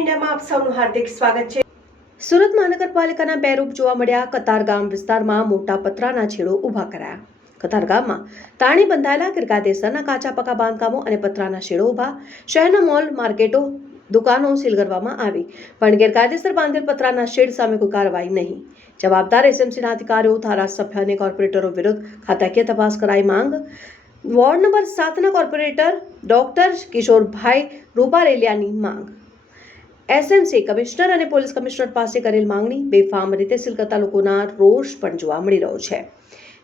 ઇન્ડિયામાં આપ સૌનું હાર્દિક સ્વાગત છે સુરત મહાનગરપાલિકાના બે રૂપ જોવા મળ્યા કતારગામ વિસ્તારમાં મોટા પતરાના છેડો ઊભા કરાયા કતારગામમાં તાણી બંધાયેલા ગીરગાદેસરના કાચા પાકા બાંધકામો અને પતરાના શેડો ઉભા શહેરના મોલ માર્કેટો દુકાનો સીલ કરવામાં આવી પણ ગેરકાયદેસર બાંધેલ પતરાના શેડ સામે કોઈ કાર્યવાહી નહીં જવાબદાર એસએમસીના અધિકારીઓ ધારાસભ્ય અને કોર્પોરેટરો વિરુદ્ધ ખાતાકીય તપાસ કરાઈ માંગ વોર્ડ નંબર સાતના કોર્પોરેટર ડોક્ટર કિશોરભાઈ રૂપારેલિયાની માંગ એસએમસી કમિશનર અને પોલીસ કમિશનર પાસે કરેલ માંગણી બેફામ રીતે સીલ લોકોના રોષ પણ જોવા મળી રહ્યો છે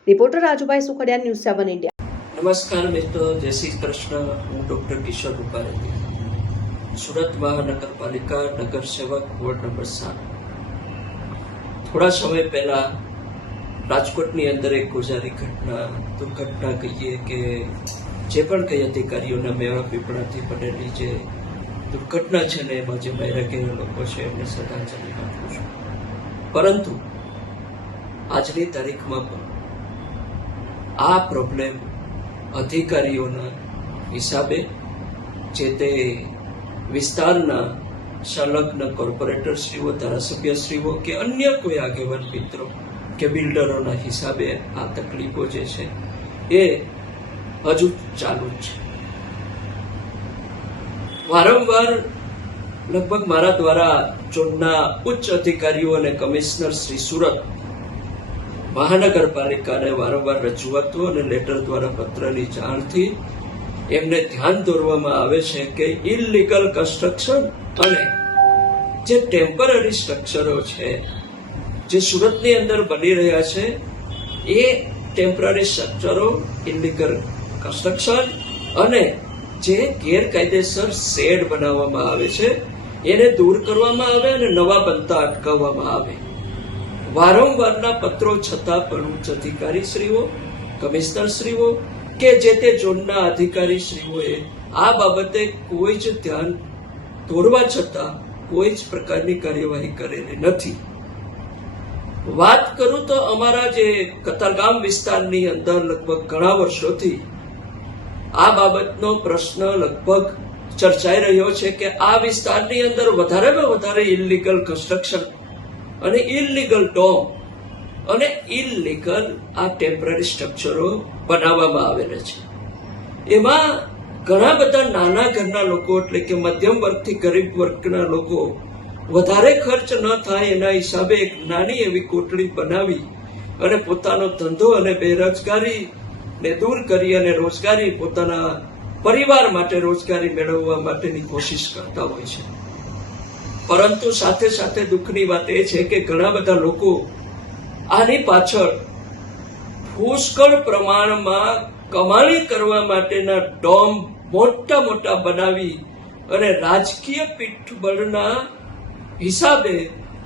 reporter Rajubhai Sukhadiya news seven India નમસ્કાર મિત્રો જય શ્રી કૃષ્ણ હું ડોક્ટર કિશોર રૂપારેલી સુરત મહાનગરપાલિકા નગર સેવક વોર્ડ નંબર સાત થોડા સમય પહેલા રાજકોટની અંદર એક ગુજારી ઘટના દુર્ઘટના કહીએ કે જે પણ કઈ અધિકારીઓના મેળા પીપળાથી પડેલી જે દુર્ઘટના છે ને એમાં જે માર્યા ગયા લોકો છે એમને શ્રદ્ધાંજલિ આપું છું પરંતુ આજની તારીખમાં પણ આ પ્રોબ્લેમ અધિકારીઓના હિસાબે જે તે વિસ્તારના સંલગ્ન કોર્પોરેટરશ્રીઓ ધારાસભ્યશ્રીઓ કે અન્ય કોઈ આગેવાન મિત્રો કે બિલ્ડરોના હિસાબે આ તકલીફો જે છે એ હજુ ચાલુ જ છે વારંવાર લગભગ મારા દ્વારા ઝોનના ઉચ્ચ અધિકારીઓ અને કમિશનર શ્રી સુરત મહાનગરપાલિકાને વારંવાર રજૂઆતો અને લેટર દ્વારા પત્રની જાણથી એમને ધ્યાન દોરવામાં આવે છે કે ઇલીગલ કન્સ્ટ્રક્શન અને જે ટેમ્પરરી સ્ટ્રક્ચરો છે જે સુરતની અંદર બની રહ્યા છે એ ટેમ્પરરી સ્ટ્રક્ચરો ઇલીગલ કન્સ્ટ્રક્શન અને જે ગેરકાયદેસર શેડ બનાવવામાં આવે છે એને દૂર કરવામાં આવે અને નવા બનતા અટકાવવામાં આવે વારંવારના પત્રો છતાં પણ ઉચ્ચ કમિશનર શ્રીઓ કે જે તે ઝોનના શ્રીઓએ આ બાબતે કોઈ જ ધ્યાન દોરવા છતાં કોઈ જ પ્રકારની કાર્યવાહી કરેલી નથી વાત કરું તો અમારા જે કતારગામ વિસ્તારની અંદર લગભગ ઘણા વર્ષોથી આ બાબતનો પ્રશ્ન લગભગ ચર્ચાઈ રહ્યો છે કે આ વિસ્તારની અંદર વધારેમાં વધારે ઇલીગલ કન્સ્ટ્રક્શન અને ઇલીગલ ટોમ અને ઇલીગલ આ ટેમ્પરરી સ્ટ્રક્ચરો બનાવવામાં આવેલા છે એમાં ઘણા બધા નાના ઘરના લોકો એટલે કે મધ્યમ વર્ગથી ગરીબ વર્ગના લોકો વધારે ખર્ચ ન થાય એના હિસાબે એક નાની એવી કોટડી બનાવી અને પોતાનો ધંધો અને બેરોજગારી ને દૂર કરી અને રોજગારી પોતાના પરિવાર માટે રોજગારી મેળવવા માટેની કોશિશ કરતા હોય છે પરંતુ સાથે સાથે દુઃખની વાત એ છે કે ઘણા બધા લોકો આની પાછળ પુષ્કળ પ્રમાણમાં કમાણી કરવા માટેના ડોમ મોટા મોટા બનાવી અને રાજકીય પીઠબળના હિસાબે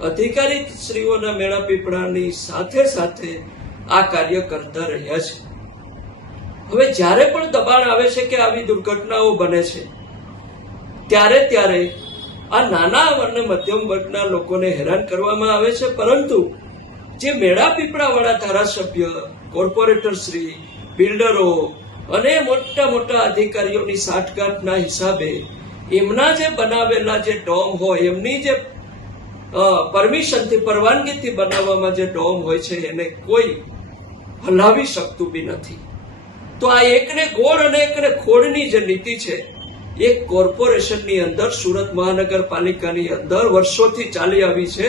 અધિકારી શ્રીઓના મેળાપીપળાની સાથે સાથે આ કાર્ય કરતા રહ્યા છે હવે જ્યારે પણ દબાણ આવે છે કે આવી દુર્ઘટનાઓ બને છે ત્યારે ત્યારે આ નાના અને મધ્યમ વર્ગના લોકોને હેરાન કરવામાં આવે છે પરંતુ જે મેળા પીપળાવાળા ધારાસભ્ય કોર્પોરેટરશ્રી બિલ્ડરો અને મોટા મોટા અધિકારીઓની સાઠગાંઠના હિસાબે એમના જે બનાવેલા જે ડોમ હોય એમની જે પરમિશનથી પરવાનગીથી બનાવવામાં જે ડોમ હોય છે એને કોઈ હલાવી શકતું બી નથી તો આ એકને ગોળ અને એકને ખોળની જે નીતિ છે એ કોર્પોરેશનની અંદર સુરત મહાનગરપાલિકાની અંદર વર્ષોથી ચાલી આવી છે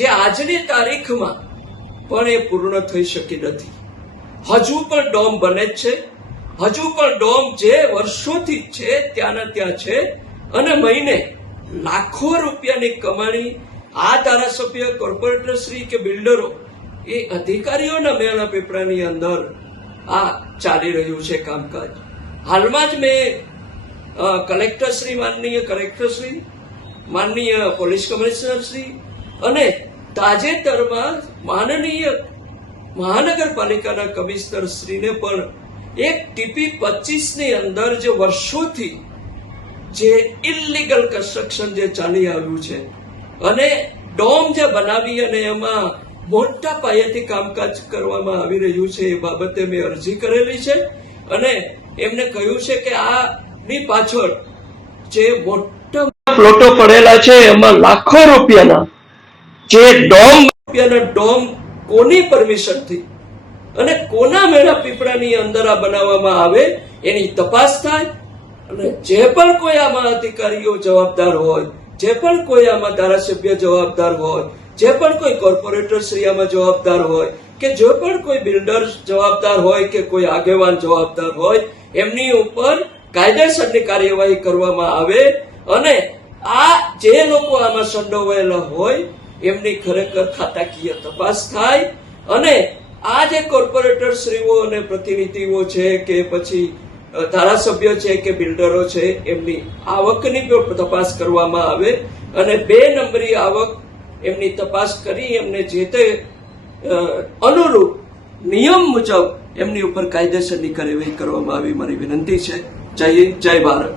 જે આજની તારીખમાં પણ એ પૂર્ણ થઈ શકી નથી હજુ પણ ડોમ બને જ છે હજુ પણ ડોમ જે વર્ષોથી છે ત્યાંના ત્યાં છે અને મહિને લાખો રૂપિયાની કમાણી આ ધારાસભ્ય કોર્પોરેટર શ્રી કે બિલ્ડરો એ અધિકારીઓના મેળા પેપરાની અંદર આ ચાલી રહ્યું છે કામકાજ હાલમાં જ મેં કલેક્ટરશ્રી માનનીય કલેક્ટરશ્રી માનનીય પોલીસ કમિશનરશ્રી અને તાજેતરમાં માનનીય મહાનગરપાલિકાના શ્રીને પણ એક ટીપી પચીસની અંદર જે વર્ષોથી જે ઇલિગલ કન્સ્ટ્રક્શન જે ચાલી આવ્યું છે અને ડોમ જે બનાવી અને એમાં મોટા પાયેથી કામકાજ કરવામાં આવી રહ્યું છે એ બાબતે મેં અરજી કરેલી છે અને એમને કહ્યું છે કે આની પાછળ જે મોટા પ્લોટો પડેલા છે એમાં લાખો રૂપિયાના જે ડોમ રૂપિયાના ડોમ કોની પરમિશનથી અને કોના મેળા પીપળાની અંદર આ બનાવવામાં આવે એની તપાસ થાય અને જે પણ કોઈ આમાં અધિકારીઓ જવાબદાર હોય જે પણ કોઈ આમાં ધારાસભ્ય જવાબદાર હોય જે પણ કોઈ કોર્પોરેટર શ્રી જવાબદાર હોય કે જે પણ કોઈ બિલ્ડર જવાબદાર હોય કે કોઈ આગેવાન જવાબદાર હોય એમની ઉપર કાયદેસરની કાર્યવાહી કરવામાં આવે અને આ જે લોકો આમાં સંડોવાયેલા હોય એમની ખરેખર ખાતાકીય તપાસ થાય અને આ જે કોર્પોરેટર શ્રીઓ અને પ્રતિનિધિઓ છે કે પછી ધારાસભ્યો છે કે બિલ્ડરો છે એમની આવકની પણ તપાસ કરવામાં આવે અને બે નંબરી આવક એમની તપાસ કરી એમને જે તે અનુરૂપ નિયમ મુજબ એમની ઉપર કાયદેસરની કાર્યવાહી કરવામાં આવી મારી વિનંતી છે જય હિન્દ જય ભારત